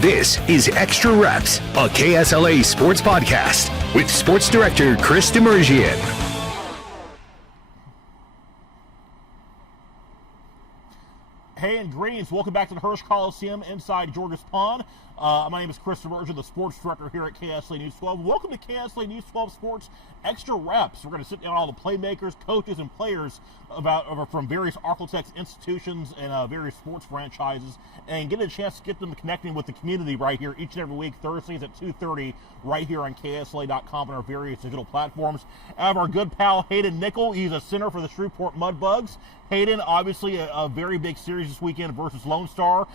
This is Extra Reps, a KSLA sports podcast with sports director Chris Demirdjian. Hey and greetings. Welcome back to the Hirsch Coliseum inside George's Pond. My name is Chris Demirdjian, the sports director here at KSLA News 12. Welcome to KSLA News 12 Sports Extra Reps. We're going to sit down with all the playmakers, coaches, and players from various architects, institutions, and various sports franchises, and get a chance to get them connecting with the community right here each and every week, Thursdays at 2:30, right here on KSLA.com and our various digital platforms. I have our good pal Hayden Nickel. He's a center for the Shreveport Mudbugs. Hayden, obviously a very big series this weekend versus Lone Star.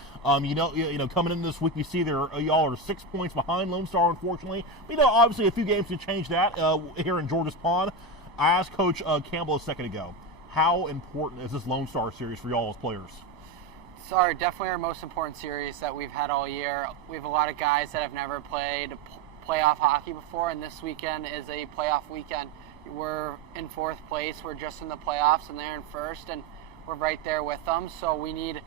You know, coming in this week, we see y'all are 6 points behind Lone Star, unfortunately. But, obviously a few games can change that here in George's Pond. I asked Coach Campbell a second ago, how important is this Lone Star series for y'all as players? It's definitely our most important series that we've had all year. We have a lot of guys that have never played playoff hockey before, and this weekend is a playoff weekend. We're in fourth place. We're just in the playoffs, and they're in first, and we're right there with them. So we need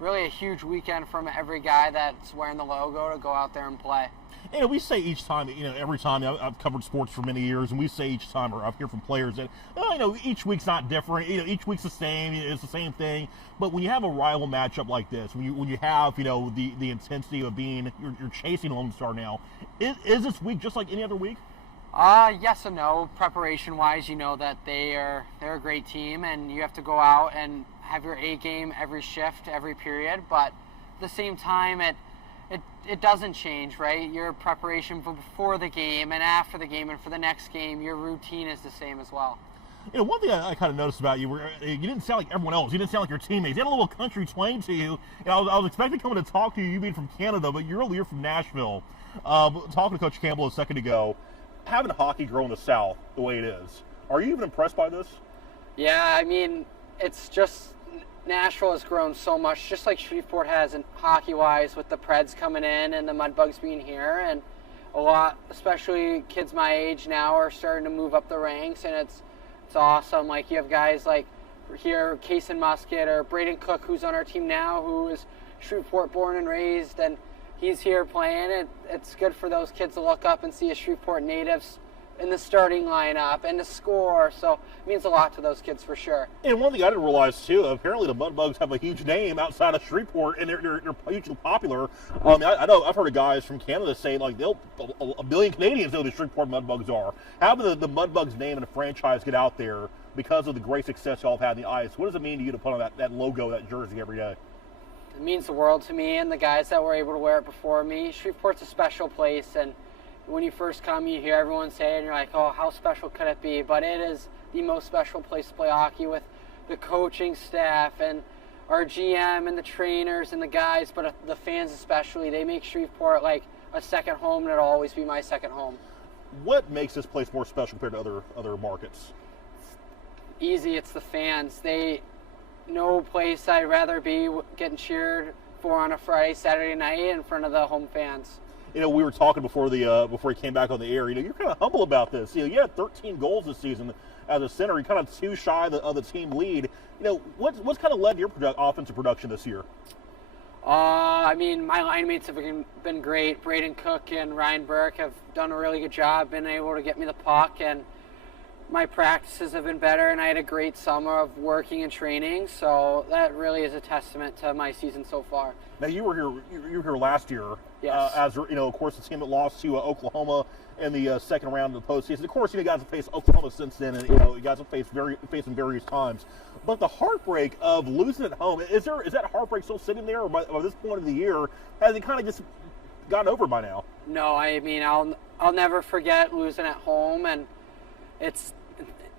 really a huge weekend from every guy that's wearing the logo to go out there and play. We say each time, every time, I've covered sports for many years, and we say each time, or I've heard from players that, each week's not different. Each week's the same. It's the same thing. But when you have a rival matchup like this, when you have, the intensity of being, you're chasing Lone Star now, is this week just like any other week? Yes and no. Preparation-wise, you know that they're a great team, and you have to go out and have your A game every shift, every period. But at the same time, it doesn't change, right? Your preparation before the game and after the game and for the next game, your routine is the same as well. One thing I kind of noticed about you, you didn't sound like everyone else. You didn't sound like your teammates. You had a little country twang to you. I was expecting coming to talk to you being from Canada, but you're from Nashville. Talking to Coach Campbell a second ago, having hockey grow in the South the way it is, are you even impressed by this? Yeah, it's just Nashville has grown so much, just like Shreveport has in hockey-wise, with the Preds coming in and the Mudbugs being here, and a lot, especially kids my age now, are starting to move up the ranks, and it's awesome. Like, you have guys like here, Kason Musket or Braden Cook, who's on our team now, who is Shreveport born and raised, and he's here playing, and it's good for those kids to look up and see a Shreveport natives in the starting lineup and to score. So it means a lot to those kids for sure. And one thing I didn't realize too, apparently the Mudbugs have a huge name outside of Shreveport, and they're hugely popular. I know I've heard of guys from Canada say like a million Canadians know who the Shreveport Mudbugs are. Having the Mudbugs name and the franchise get out there because of the great success y'all have had in the ice, what does it mean to you to put on that logo, that jersey every day? It means the world to me and the guys that were able to wear it before me. Shreveport's a special place, and when you first come, you hear everyone say it, and you're like, oh, how special could it be? But it is the most special place to play hockey, with the coaching staff and our GM and the trainers and the guys, but the fans especially. They make Shreveport like a second home, and it'll always be my second home. What makes this place more special compared to other markets? Easy, it's the fans. No place I'd rather be getting cheered for on a Friday, Saturday night in front of the home fans. We were talking before he came back on the air. You're kind of humble about this. You had 13 goals this season as a center. You're kind of too shy of the team lead. What's kind of led to your offensive production this year? My line mates have been great. Braden Cook and Ryan Burke have done a really good job, been able to get me the puck, and my practices have been better, and I had a great summer of working and training, so that really is a testament to my season so far. Now, you were here last year. Yes. Of course, the team that lost to Oklahoma in the second round of the postseason. Of course, you guys have faced Oklahoma since then, and you guys have faced them various times. But the heartbreak of losing at home, is that heartbreak still sitting there, or by this point of the year, has it kind of just gotten over by now? No, I'll never forget losing at home, and it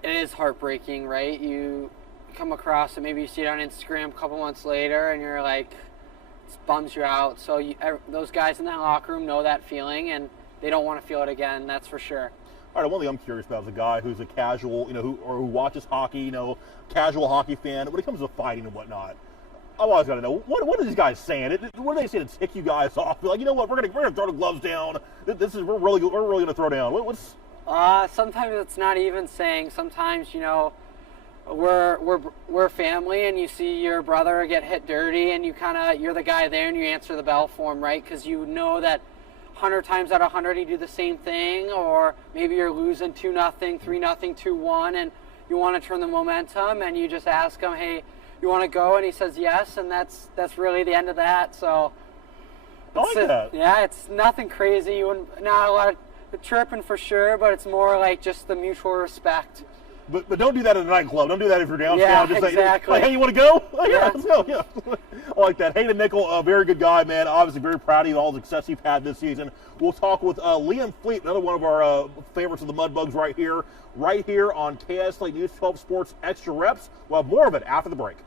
is heartbreaking, right? You come across it, maybe you see it on Instagram a couple months later, and you're like, it bums you out. So those guys in that locker room know that feeling, and they don't want to feel it again, that's for sure. All right, one thing I'm curious about is a guy who's a casual, who watches hockey, casual hockey fan. When it comes to fighting and whatnot, I've always got to know, what are these guys saying? What do they say to tick you guys off? Like, you know what, we're gonna throw the gloves down. We're really gonna throw down. What's Sometimes it's not even saying. Sometimes, we're family, and you see your brother get hit dirty, and you're the guy there, and you answer the bell for him, right? Because you know that 100 times out of 100 you do the same thing, or maybe you're losing 2-0, 3-0, 2-1, and you want to turn the momentum, and you just ask him, hey, you want to go? And he says yes, and that's really the end of that. So I like that. Yeah, it's nothing crazy. Not a lot of chirping for sure, but it's more like just the mutual respect. But don't do that at a nightclub. Don't do that if you're downtown. Yeah, just exactly. Like, hey, you want to go? Oh, yeah, Yeah. let's go. Yeah. I like that. Hayden Nickel, a very good guy, man. Obviously very proud of you, all the success you've had this season. We'll talk with Liam Fleet, another one of our favorites of the Mudbugs right here on KSLA News 12 Sports Extra Reps. We'll have more of it after the break.